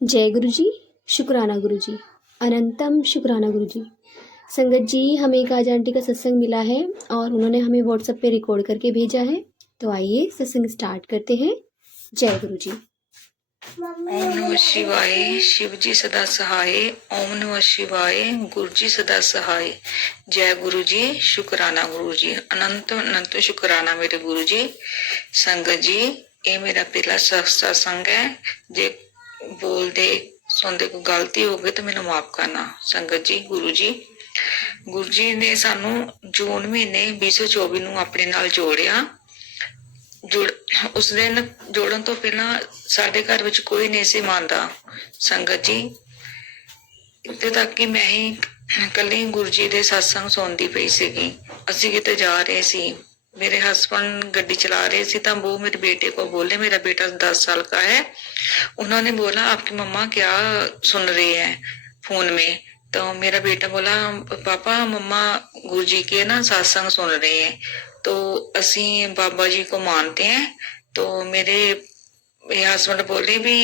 जय गुरु जी। शुक्राना गुरु जी। अनंतम शुक्राना गुरु जी। संगत जी, हमें एक आज आंटी का सत्संग मिला है और उन्होंने हमें व्हाट्सएप पे रिकॉर्ड करके भेजा है। तो आइए सत्संग स्टार्ट करते हैं। जय गुरु जी। ओम नमः शिवाय। शिव जी सदा सहाय। ओम नमः शिवाय। गुरु जी सदा सहाय। जय गुरु जी। शुक्राना गुरु जी। अनंत अनंत शुक्राना मेरे गुरु जी। संगत जी, ये मेरा पहला सत्संग है। जे बोल दे सुनते को गलती हो गई तो मैंने माफ करना। संगत जी, गुरु जी ने सानू जून महीने 2024 ਨੂੰ ਆਪਣੇ ਨਾਲ ਜੋੜਿਆ। ਉਸ ਦਿਨ ਜੋੜਨ ਤੋਂ ਪਹਿਲਾਂ ਸਾਡੇ ਘਰ ਵਿੱਚ ਕੋਈ ਨਹੀਂ ਸੀ ਮੰਨਦਾ। ਸੰਗਤ ਜੀ, ਇੱਥੇ ਤੱਕ ਕਿ ਮੈਂ ਹੀ ਇਕੱਲੀ ਗੁਰੂ ਜੀ ਦੇ ਸਤਸੰਗ ਸੁਣਦੀ ਪਈ ਸੀਗੀ। ਅਸੀਂ ਕਿਤੇ ਜਾ ਰਹੇ ਸੀ, मेरे हस्बैंड गड्डी चला रहे थे, तब वो मेरे बेटे को बोले, मेरा बेटा 10 साल का है, उन्होंने बोला आपकी मम्मा क्या सुन रही है फोन में। तो मेरा बेटा बोला पापा मम्मा गुरु जी के ना सत्संग सुन रहे हैं, तो असी बाबा जी को मानते हैं। तो मेरे हस्बैंड बोले भी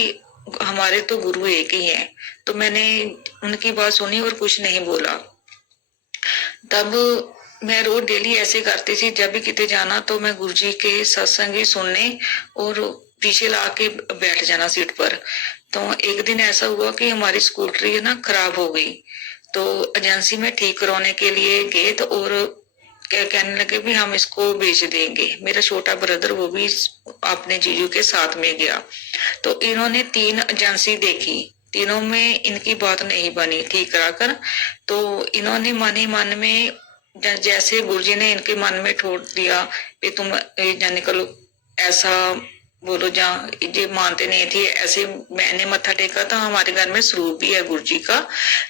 हमारे तो गुरु एक ही है। तो मैंने उनकी बात सुनी और कुछ नहीं बोला। तब मैं रोज डेली ऐसे करती थी, जब भी किते जाना तो मैं गुरु जी के सत्संग ही सुनने और पीछे ला के बैठ जाना सीट पर। तो एक दिन ऐसा हुआ कि हमारी स्कूटरी है ना खराब हो गई। तो एजेंसी में ठीक करवाने के लिए गए तो और क्या कहने लगे भी हम इसको बेच देंगे। मेरा छोटा ब्रदर वो भी अपने जीजू के साथ में गया। तो इन्होंने 3 एजेंसी देखी, तीनों में इनकी बात नहीं बनी ठीक कराकर। तो इन्होंने मन ही मन में जैसे गुरुजी ने इनके मन में ठोक दिया कि तुम जाने कल ऐसा बोलो, जहाँ ये मानते नहीं थे ऐसे। मैंने मत्था टेका था, हमारे घर में स्वरूप भी है गुरु जी का,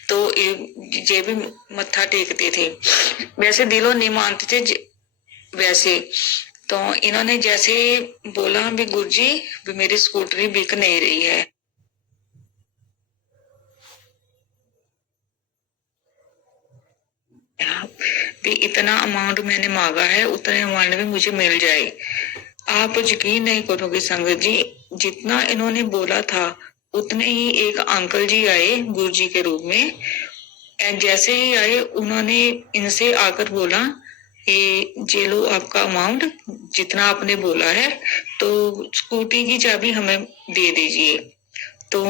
तो ये भी मत्था टेकते थे। वैसे दिलों नहीं मानते थे वैसे। तो इन्होंने जैसे बोला भी गुरु जी भी मेरी स्कूटरी बिक नहीं रही है, भी इतना अमाउंट मैंने मांगा है उतने अमाउंट में मुझे मिल जाए। आप यकीन नहीं करोगे संगत जी, जितना इन्होंने बोला था उतने ही एक अंकल जी आए गुरु जी के रूप में। जैसे ही आए उन्होंने इनसे आकर बोला ये लो आपका अमाउंट जितना आपने बोला है, तो स्कूटी की चाबी हमें दे दीजिए। तो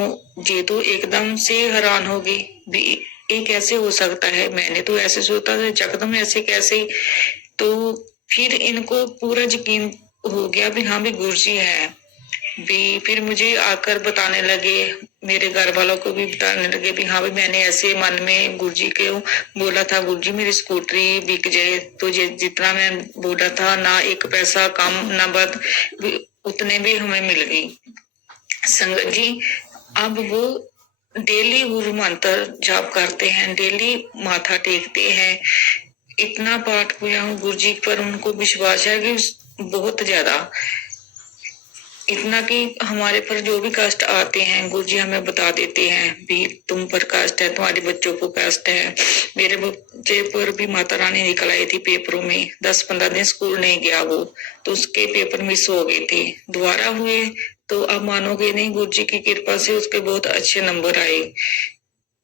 ये तो एकदम से हैरान हो गई भी ये कैसे हो सकता है, मैंने तो ऐसे सोचा था एकदम ऐसे कैसे। तो फिर इनको पूरा यकीन हो गया भी हाँ भी गुरु जी है भी। फिर मुझे आकर बताने लगे, मेरे घर वालों को भी बताने लगे भी हाँ भी मैंने ऐसे मन में गुरु जी को बोला था गुरु जी मेरी स्कूटरी बिक जाए। तो जितना मैं बोला था ना एक पैसा कम ना बद, उतने भी हमें मिल गई। संगत जी, अब वो डेली गुरु मंत्र जाप करते हैं, डेली माथा टेकते हैं। इतना पाठ किया हूँ गुरु जी पर, उनको विश्वास है कि बहुत ज्यादा, इतना कि हमारे पर जो भी कष्ट आते हैं गुरु जी हमें बता देते हैं भी तुम पर कष्ट है, तुम्हारे बच्चों को कष्ट है। मेरे बच्चे पर भी माता रानी निकल आई थी पेपरों में, 10-15 दिन स्कूल नहीं गया वो, तो उसके पेपर मिस हो गए थे, दोबारा हुए। तो अब मानोगे नहीं, गुरु जी की कृपा से उसके बहुत अच्छे नंबर आए।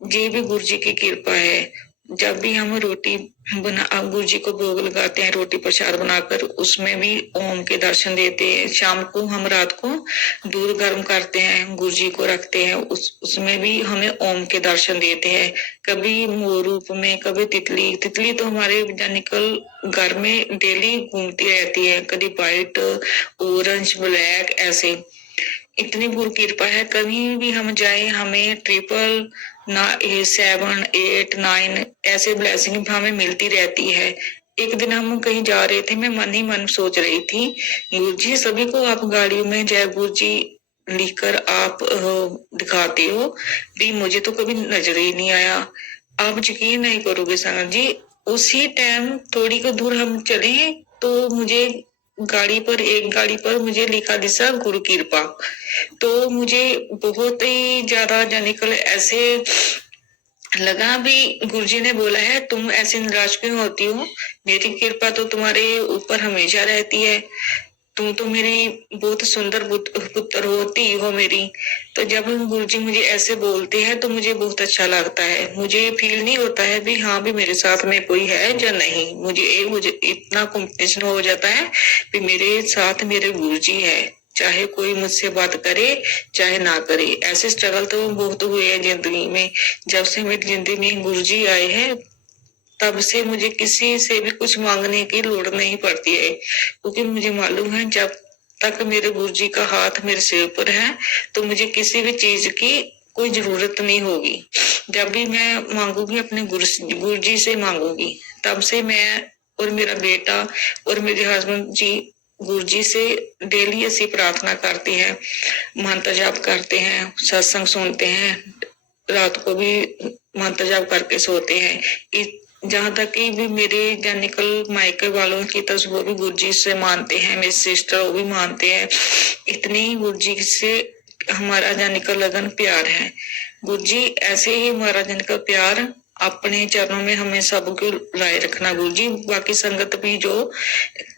ये भी गुरु जी की कृपा है। जब भी हम रोटी बना गुरु जी को भोग लगाते हैं, रोटी प्रसाद बनाकर, उसमें भी ओम के दर्शन देते हैं। शाम को हम रात को दूध गर्म करते हैं, गुरु जी को रखते हैं, उसमें भी हमें ओम के दर्शन देते हैं। कभी मोर रूप में, कभी तितली। तितली तो हमारे निकल घर में डेली घूमती रहती है, कभी व्हाइट, ऑरेंज, ब्लैक ऐसे। इतनी गुरु कृपा है, कभी भी हम जाए हमें 7, 8, 9 ऐसे ब्लेसिंग हमें मिलती रहती है। एक दिन हम कहीं जा रहे थे, मैं मन ही मन सोच रही थी गुरु जी सभी को आप गाड़ियों में जय गुरु जी लिखकर आप दिखाते हो भी, मुझे तो कभी नजर ही नहीं आया। आप यकीन नहीं करोगे संगत जी, उसी टाइम थोड़ी को दूर हम चले तो मुझे एक गाड़ी पर मुझे लिखा दिशा गुरु कृपा। तो मुझे बहुत ही ज्यादा जानिकल ऐसे लगा भी गुरुजी ने बोला है तुम ऐसे निराश क्यों होती हो, मेरी कृपा तो तुम्हारे ऊपर हमेशा रहती है। तुम तो मेरी बहुत सुंदर पुत्र होती हो मेरी। तो जब गुरुजी मुझे ऐसे बोलते हैं तो मुझे बहुत अच्छा लगता है। मुझे फील नहीं होता है भी हाँ भी मेरे साथ में कोई है या नहीं। मुझे इतना कॉम्पिटिशन हो जाता है कि मेरे साथ मेरे गुरुजी है, चाहे कोई मुझसे बात करे चाहे ना करे। ऐसे स्ट्रगल तो बहुत हुए हैं जिंदगी में। जब से मेरी जिंदगी में गुरुजी आए हैं तब से मुझे किसी से भी कुछ मांगने की लोड़ नहीं पड़ती है, क्योंकि मुझे मालूम है जब तक मेरे गुरुजी का हाथ मेरे सिर पर है तो मुझे किसी भी चीज की कोई जरूरत नहीं होगी। जब भी मैं मांगूंगी अपने गुरुजी से मांगूंगी। तब से मैं और मेरा बेटा और मेरे हस्बैंड जी गुरुजी से डेली ऐसी प्रार्थना करते हैं, मंत्र जाप करते हैं, सत्संग सुनते हैं, रात को भी मंत्र जाप करके सोते हैं। जहाँ तक कि भी मेरे जैनिकल मायके वालों की तो वो भी गुरुजी से मानते हैं, मेरे सिस्टर वो भी मानते हैं। इतनी गुरुजी से हमारा जैनिकल लगन प्यार है। गुरुजी ऐसे ही हमारा जैनिकल प्यार अपने चरणों में हमें सबको लाए रखना गुरुजी। बाकी संगत भी जो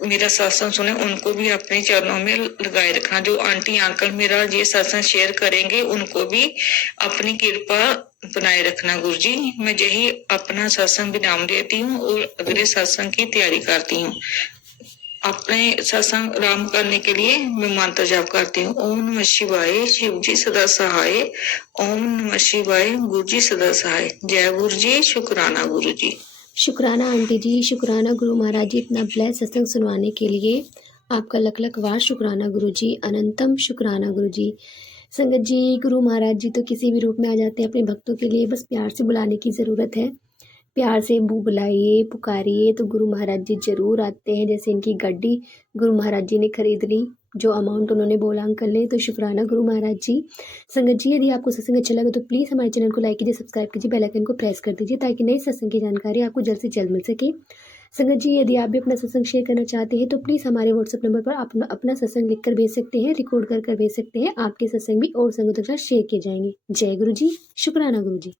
मेरा सत्संग सुने उनको भी अपने चरणों में लगाए रखना। जो आंटी अंकल मेरा ये सत्संग शेयर करेंगे उनको भी अपनी कृपा बनाए रखना गुरुजी। मैं यही अपना सत्संग विराम देती हूँ और अगले सत्संग की तैयारी करती हूँ। अपने सत्संग राम करने के लिए मैं मंत्र जाप करती हूँ। ओम नमः शिवाय, शिव जी सदा सहाय। ओम नमः शिवाय, गुरु जी सदा सहाय। जय गुरु जी, शुक्राना गुरु जी। शुक्राना आंटी जी, शुक्राना गुरु महाराज जी इतना ब्लेस सत्संग सुनवाने के लिए। आपका लख लख वार शुक्राना गुरु जी, अनंतम शुक्राना गुरु जी। संगत जी, गुरु महाराज जी तो किसी भी रूप में आ जाते हैं अपने भक्तों के लिए, बस प्यार से बुलाने की ज़रूरत है। प्यार से बुलाइए, पुकारिए तो गुरु महाराज जी जरूर आते हैं। जैसे इनकी गड्डी गुरु महाराज जी ने खरीद ली, जो अमाउंट उन्होंने बोला अंकल ने, तो शुक्राना गुरु महाराज जी। संगत जी, यदि आपको सत्संग अच्छा लगे तो प्लीज़ हमारे चैनल को लाइक कीजिए, सब्सक्राइब कीजिए, बेल आइकन को प्रेस कर दीजिए ताकि नई सत्संग की जानकारी आपको जल्द से जल्द मिल सके। संगत जी, यदि आप भी अपना सत्संग शेयर करना चाहते हैं तो प्लीज़ हमारे व्हाट्सएप नंबर पर अपना सत्संग लिख कर भेज सकते हैं, रिकॉर्ड कर भेज सकते हैं। आपके सत्संग भी और संगतों के साथ शेयर किए जाएंगे। जय गुरु जी, शुक्राना गुरु जी।